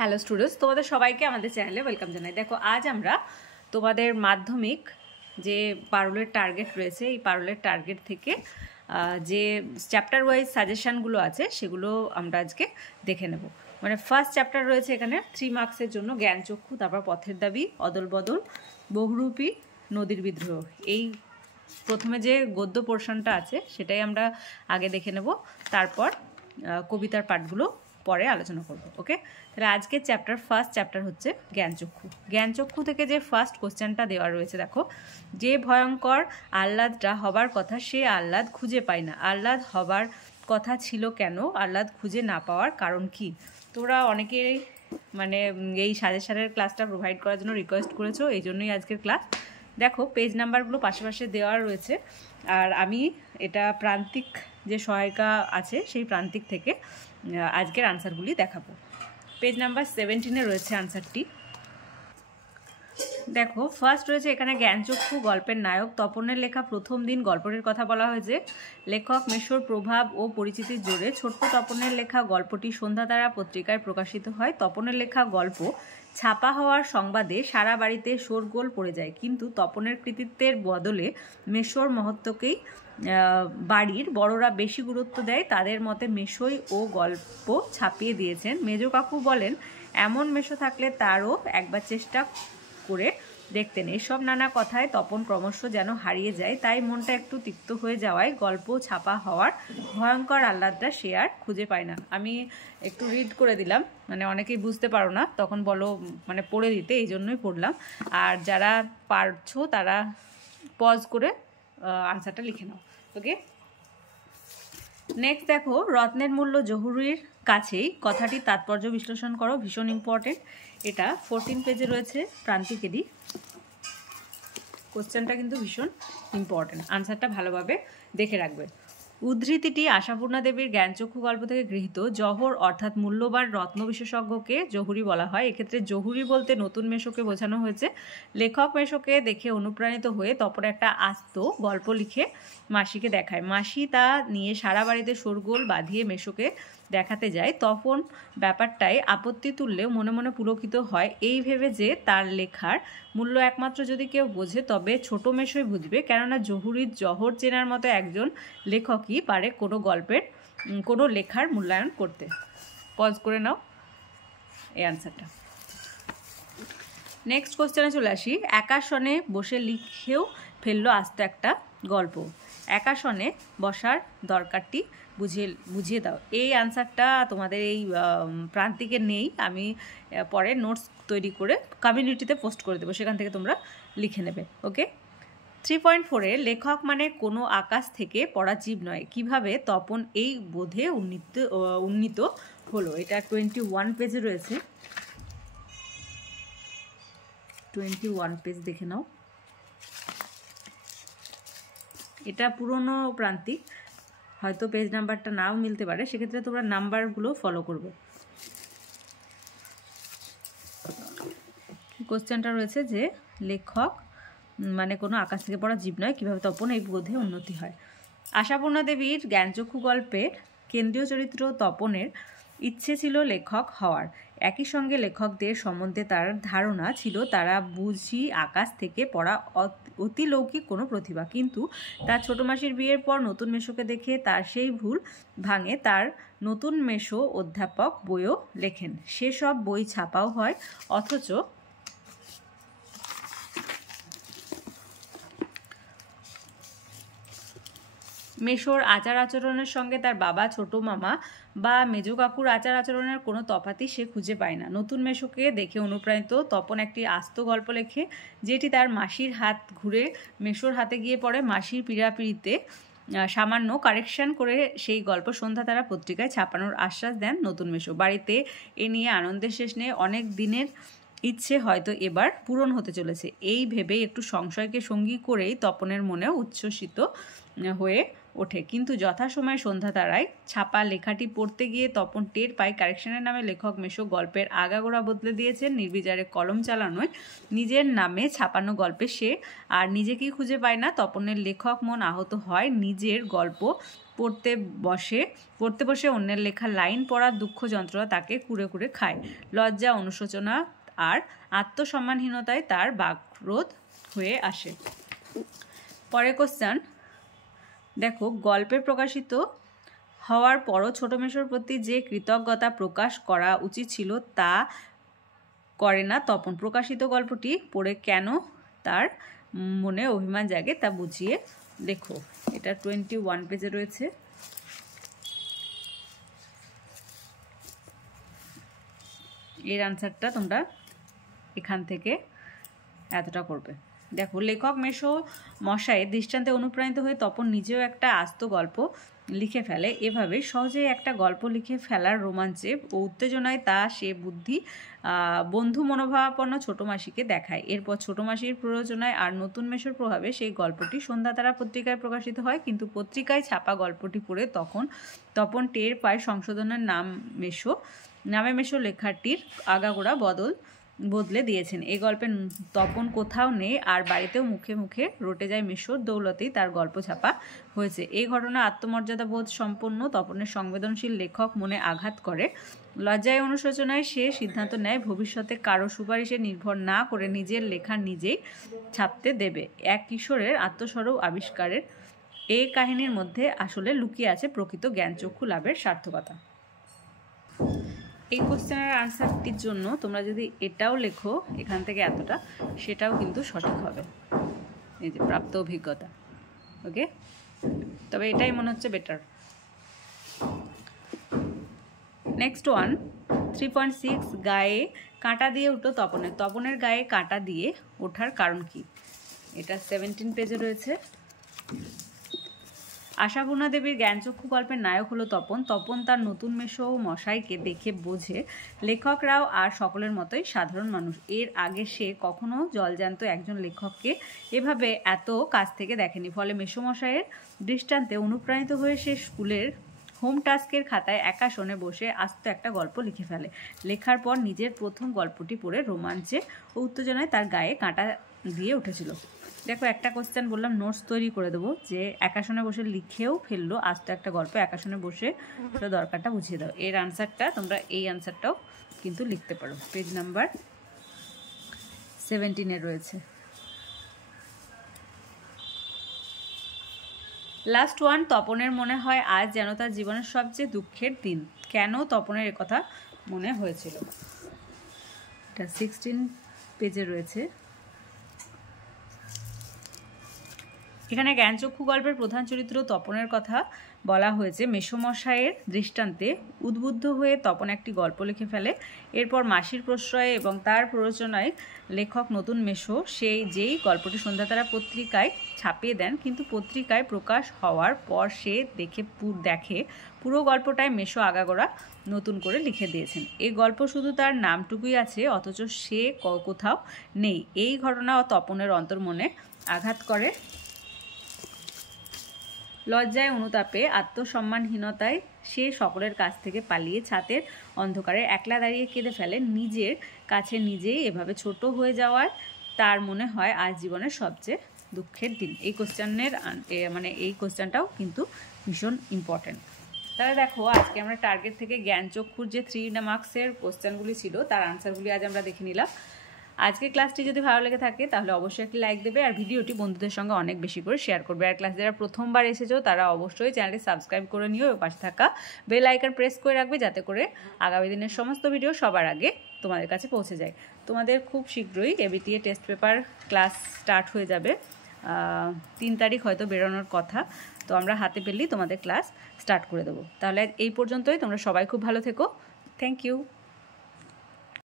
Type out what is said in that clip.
Hello students, তোমাদের সবাইকে আমাদের চ্যানেলে ওয়েলকাম জানাই। দেখো, আজ আমরা তোমাদের মাধ্যমিক যে পারুলের টার্গেট রয়েছে, এই পারুলের টার্গেট থেকে যে চ্যাপ্টার ওয়াইজ সাজেশানগুলো আছে সেগুলো আমরা আজকে দেখে নেব। মানে ফার্স্ট চ্যাপ্টার রয়েছে এখানে 3 মার্কসের জন্য জ্ঞানচক্ষু, তারপর পথের দাবি, অদল বদল, বহুরূপী, নদীর বিদ্রোহ। এই প্রথমে যে গদ্য পোর্শনটা আছে সেটাই আমরা আগে দেখে নেব, তারপর কবিতার পাঠগুলো পরে আলোচনা করব। ওকে, তাহলে আজকের ফার্স্ট চ্যাপ্টার হচ্ছে জ্ঞানচক্ষু। জ্ঞানচক্ষু থেকে যে ফার্স্ট কোশ্চেনটা দেওয়া রয়েছে, দেখো, যে ভয়ঙ্কর আহ্লাদটা হবার কথা সে আহ্লাদ খুঁজে পায় না, আহ্লাদ হবার কথা ছিল কেন, আহ্লাদ খুঁজে না পাওয়ার কারণ কি? তোমরা অনেকেই মানে এই সাজেশনের ক্লাসটা প্রোভাইড করার জন্য রিকোয়েস্ট করেছো, এই জন্যই আজকের ক্লাস। দেখো, পেজ নাম্বারগুলো পাশে দেওয়া রয়েছে, আর আমি এটা প্রান্তিক যে সহায়িকা আছে সেই প্রান্তিক থেকে আজকের আনসারগুলি দেখাবো। পেজ নাম্বার 17-এ রয়েছে আনসারটি। দেখো, ফার্স্ট রয়েছে এখানে জ্ঞানচক্ষু গল্পের নায়ক তপনের লেখা প্রথম দিন গল্পটির কথা বলা হয়েছে। লেখক মেশোর প্রভাব ও পরিচিতির জোরে ছোট্ট তপনের লেখা গল্পটি সন্ধ্যাতারা পত্রিকায় প্রকাশিত হয়। তপনের লেখা গল্প ছাপা হওয়ার সংবাদে সারা বাড়িতে শোরগোল পড়ে যায়, কিন্তু তপনের কৃতিত্বের বদলে মেশোর মহত্বকেই বাড়ির বড়রা বেশি গুরুত্ব দেয়। তাদের মতে মেশোই ও গল্প ছাপিয়ে দিয়েছেন। মেজো কাকু বলেন, এমন মেশো থাকলে তারও একবার চেষ্টা করে দেখতেন। এসব নানা কথায় তপন ক্রমশ যেন হারিয়ে যায়, তাই মনটা একটু তিক্ত হয়ে যাওয়ায় গল্প ছাপা হওয়ার ভয়ঙ্কর আহ্লাদটা সে আর খুঁজে পায় না। আমি একটু রিড করে দিলাম, মানে অনেকেই বুঝতে পারো না, তখন বলো মানে পড়ে দিতে, এই জন্যই পড়লাম। আর যারা পারছো তারা পজ করে আনসারটা লিখে নাও। ওকে, নেক্সট দেখো, রত্নের মূল্য জহুরির কাছেই, কথাটির তাৎপর্য বিশ্লেষণ করো। ভীষণ ইম্পর্টেন্ট, এটা 14 পেজে রয়েছে প্রান্তিকেরই। কোশ্চেনটা কিন্তু ভীষণ ইম্পর্টেন্ট, আনসারটা ভালোভাবে দেখে রাখবে। উদ্ধৃতিটি আশাপূর্ণা দেবীর জ্ঞানচক্ষু গল্প থেকে গৃহীত। জহর অর্থাৎ মূল্যবান রত্ন বিশেষজ্ঞকে জহুরি বলা হয়। এক্ষেত্রে জহুরি বলতে নতুন মেশোকে বোঝানো হয়েছে। লেখক মেশোকে দেখে অনুপ্রাণিত হয়ে তপন একটা আস্ত গল্প লিখে মাসিকে দেখায়। মাসি তা নিয়ে সারা বাড়িতে শোরগোল বাঁধিয়ে মেশোকে দেখাতে যায়। তপন ব্যাপারটায় আপত্তি তুললেও মনে মনে পুলকিত হয়, এই ভেবে যে তার লেখার মূল্য একমাত্র যদি কেউ বোঝে তবে ছোট মেশোই বুঝবে, কেননা জহুরির জহর চেনার মতো একজন লেখকই পারে কোনো লেখার মূল্যায়ন করতে। পজ করে নাও এই আনসারটা। নেক্সট কোশ্চেনে চলে আসি। একাসনে বসে লিখেও ফেললো আস্ত একটা গল্প। একাসনে বসার দরকারটি বুঝিয়ে দাও। এই আনসারটা তোমাদের এই প্রান্তিকে নেই, আমি পরে নোটস তৈরি করে কমিউনিটিতে পোস্ট করে দেবো, সেখান থেকে তোমরা লিখে নেবে। ওকে, 3.4-এ লেখক মানে কোনো আকাশ থেকে পড়া জীব নয়, কিভাবে তপন এই বোধে উন্নীত হলো। এটা 21 পেজে রয়েছে, 21 পেজ দেখে নাও। এটা পুরনো প্রান্তিক, হয়তো পেজ নাম্বারটা নাও মিলতে পারে, সেক্ষেত্রে তোমরা নাম্বারগুলো ফলো করবে। কোশ্চেনটা রয়েছে যে লেখক মানে কোনো আকাশ থেকে পড়া জীব নয়, কীভাবে তপন এই বোধে উন্নতি হয়। আশাপূর্ণা দেবীর জ্ঞানচক্ষু গল্পের কেন্দ্রীয় চরিত্র তপনের ইচ্ছে ছিল লেখক হওয়ার। একই সঙ্গে লেখকদের সম্বন্ধে তার ধারণা ছিল তারা বুঝি আকাশ থেকে পড়া অতিলৌকিক কোনো প্রতিভা, কিন্তু তার ছোটো মাসির বিয়ের পর নতুন মেশোকে দেখে তার সেই ভুল ভাঙে। তার নতুন মেশো অধ্যাপক বইও লেখেন, সেসব বই ছাপাও হয়, অথচ মেশোর আচার আচরণের সঙ্গে তার বাবা, ছোট মামা বা মেজো কাকুর আচার আচরণের কোনো তফাতই সে খুঁজে পায় না। নতুন মেশোকে দেখে অনুপ্রাণিত তপন একটি আস্ত গল্প লেখে, যেটি তার মাসির হাত ঘুরে মেশোর হাতে গিয়ে পড়ে। মাসির পীড়াপিড়িতে সামান্য কারেকশন করে সেই গল্প সন্ধ্যাতারা পত্রিকায় ছাপানোর আশ্বাস দেন নতুন মেশো। বাড়িতে এ নিয়ে আনন্দের শেষ নেই, অনেক দিনের ইচ্ছে হয়তো এবার পূরণ হতে চলেছে। এই ভেবে একটু সংশয়কে সঙ্গী করেই তপনের মনেও উচ্ছ্বসিত হয়ে ওঠে, কিন্তু যথাসময়ে সন্ধ্যাতারায় ছাপা লেখাটি পড়তে গিয়ে তপন টের পায় কারেকশনের নামে লেখক মেশো গল্পের আগাগোড়া বদলে দিয়েছেন। নির্বিচারে কলম চালানোয় নিজের নামে ছাপানো গল্পে সে আর নিজেকেই খুঁজে পায় না। তপনের লেখক মন আহত হয়, নিজের গল্প পড়তে বসে অন্যের লেখা লাইন পড়ার দুঃখ যন্ত্রণা তাকে কুরে কুরে খায়। লজ্জা, অনুশোচনা আর আত্মসম্মানহীনতায় তার বাকরোধ হয়ে আসে। পরের কোশ্চেন দেখো, গল্পে প্রকাশিত হওয়ার পরও ছোট মেশোর প্রতি যে কৃতজ্ঞতা প্রকাশ করা উচিত ছিল তা করে না তপন। প্রকাশিত গল্পটি পড়ে কেন তার মনে অভিমান জাগে তা বুঝিয়ে লেখো। এটা 21 পেজে রয়েছে। এর আনসারটা তোমরা এখান থেকে এতটা করবে। দেখো, লেখক মেশো মশাইয়ের দৃষ্টান্তে অনুপ্রাণিত হয়ে তপন নিজেও একটা আস্ত গল্প লিখে ফেলে। এভাবে সহজেই একটা গল্প লিখে ফেলার রোমাঞ্চে ও উত্তেজনায় তা সে বন্ধু মনোভাবাপন্ন ছোট মাসিকে দেখায়। এরপর ছোট মাসির প্ররোচনায় আর নতুন মেশোর প্রভাবে সেই গল্পটি সন্ধ্যাতারা পত্রিকায় প্রকাশিত হয়। কিন্তু পত্রিকায় ছাপা গল্পটি পড়ে তপন টের পায় সংশোধনের নামে মেশো লেখাটির আগাগোড়া বদলে দিয়েছেন। এই গল্পে তপন কোথাও নেই, আর বাড়িতেও মুখে মুখে রটে যায় মেশোর দৌলতেই তার গল্প ছাপা হয়েছে। এই ঘটনা আত্মমর্যাদা বোধ সম্পন্ন তপনের সংবেদনশীল লেখক মনে আঘাত করে। লজ্জায় অনুশোচনায় সে সিদ্ধান্ত নেয় ভবিষ্যতে কারো সুপারিশে নির্ভর না করে নিজের লেখা নিজেই ছাপতে দেবে। এক কিশোরের আত্মস্বরূপ আবিষ্কারের এই কাহিনীর মধ্যে আসলে লুকিয়ে আছে প্রকৃত জ্ঞানচক্ষু লাভের সার্থকতা। এই কোশ্চেনের আনসারটির জন্য তোমরা যদি এটাও লেখো এখান থেকে এতটা, সেটাও কিন্তু সঠিক হবে। এই যে প্রাপ্ত অভিজ্ঞতা, ওকে, তবে এটাই মনে হচ্ছে বেটার। নেক্সট ওয়ান 3.6, গায়ে কাঁটা দিয়ে উঠলো তপনের গায়ে কাঁটা দিয়ে ওঠার কারণ কি? এটা 17 পেজে রয়েছে। আশাপূর্ণা দেবীর জ্ঞানচক্ষু গল্পের নায়ক হলো তপন তার নতুন মেশো মশাইকে দেখে বোঝে লেখকরাও আর সকলের মতোই সাধারণ মানুষ। এর আগে সে কখনো জলজান্ত একজন লেখককে এভাবে এত কাছ থেকে দেখেনি। ফলে মেশো মশাইয়ের দৃষ্টান্তে অনুপ্রাণিত হয়ে সে স্কুলের হোম টাস্কের খাতায় একা শোনে বসে আস্ত একটা গল্প লিখে ফেলে। লেখার পর নিজের প্রথম গল্পটি পড়ে রোমাঞ্চে ও উত্তেজনায় তার গায়ে কাঁটা দিয়ে উঠেছিল। দেখো, একটা কোশ্চেন বললাম নোটস তৈরি করে দেবো, যে একাশনে বসে লিখেও ফেললো আস্ত একটা গল্প, একাশনে বসে সেটা দরকারটা বুঝিয়ে দাও। এর আনসারটা তোমরা এই আনসারটাও কিন্তু লিখতে পারো, পেজ নাম্বার 17 রয়েছে। লাস্ট ওয়ান, তপনের মনে হয় আজ যেন তার জীবনের সবচেয়ে দুঃখের দিন। কেন তপনের একথা মনে হয়েছিল? এটা 16 পেজে রয়েছে। এখানে জ্ঞানচক্ষু গল্পের প্রধান চরিত্র তপনের কথা বলা হয়েছে। মেসোমশাইয়ের দৃষ্টান্তে উদ্বুদ্ধ হয়ে তপন একটি গল্প লিখে ফেলে। এরপর মাসির প্রশ্রয়ে এবং তার প্ররোচনায় লেখক নতুন মেশো যেই গল্পটি সন্ধ্যাতারা পত্রিকায় ছাপিয়ে দেন, কিন্তু পত্রিকায় প্রকাশ হওয়ার পর সে দেখে পুরো গল্পটায় মেশো আগাগোড়া নতুন করে লিখে দিয়েছেন। এই গল্প শুধু তার নামটুকুই আছে, অথচ সে কোথাও নেই। এই ঘটনা তপনের অন্তর্মনে আঘাত করে। লজ্জায়, অনুতাপে, আত্মসম্মানহীনতায় সে সকলের কাছ থেকে পালিয়ে ছাতের অন্ধকারে একলা দাঁড়িয়ে কেঁদে ফেলে। নিজের কাছে নিজেই এভাবে ছোট হয়ে যাওয়ায় তার মনে হয় আজ জীবনের সবচেয়ে দুঃখের দিন। এই কোশ্চেনটাও কিন্তু ভীষণ ইম্পর্টেন্ট। তাহলে দেখো, আজকে আমরা টার্গেট থেকে জ্ঞানচক্ষুর যে 3 মার্কসের কোশ্চেনগুলি ছিল তার আনসারগুলি আজ আমরা দেখে নিলাম। আজকে ক্লাসটি যদি ভালো লেগে থাকে তাহলে অবশ্যই একটি লাইক দেবে, আর ভিডিওটি বন্ধুদের সঙ্গে অনেক বেশি করে শেয়ার করবে। আর ক্লাস যারা প্রথমবার এসেছো তারা অবশ্যই চ্যানেলটি সাবস্ক্রাইব করে নিও এবং পাশে থাকা বেল আইকন প্রেস করে রাখবে, যাতে করে আগামী দিনের সমস্ত ভিডিও সবার আগে তোমাদের কাছে পৌঁছে যায়। তোমাদের খুব শীঘ্রই ABTA test paper class start হয়ে যাবে। 3 তারিখ হয়তো বেরোনোর কথা, তো আমরা হাতে পেলেই তোমাদের ক্লাস স্টার্ট করে দেবো। তাহলে এই পর্যন্তই, তোমরা সবাই খুব ভালো থেকো। Thank you.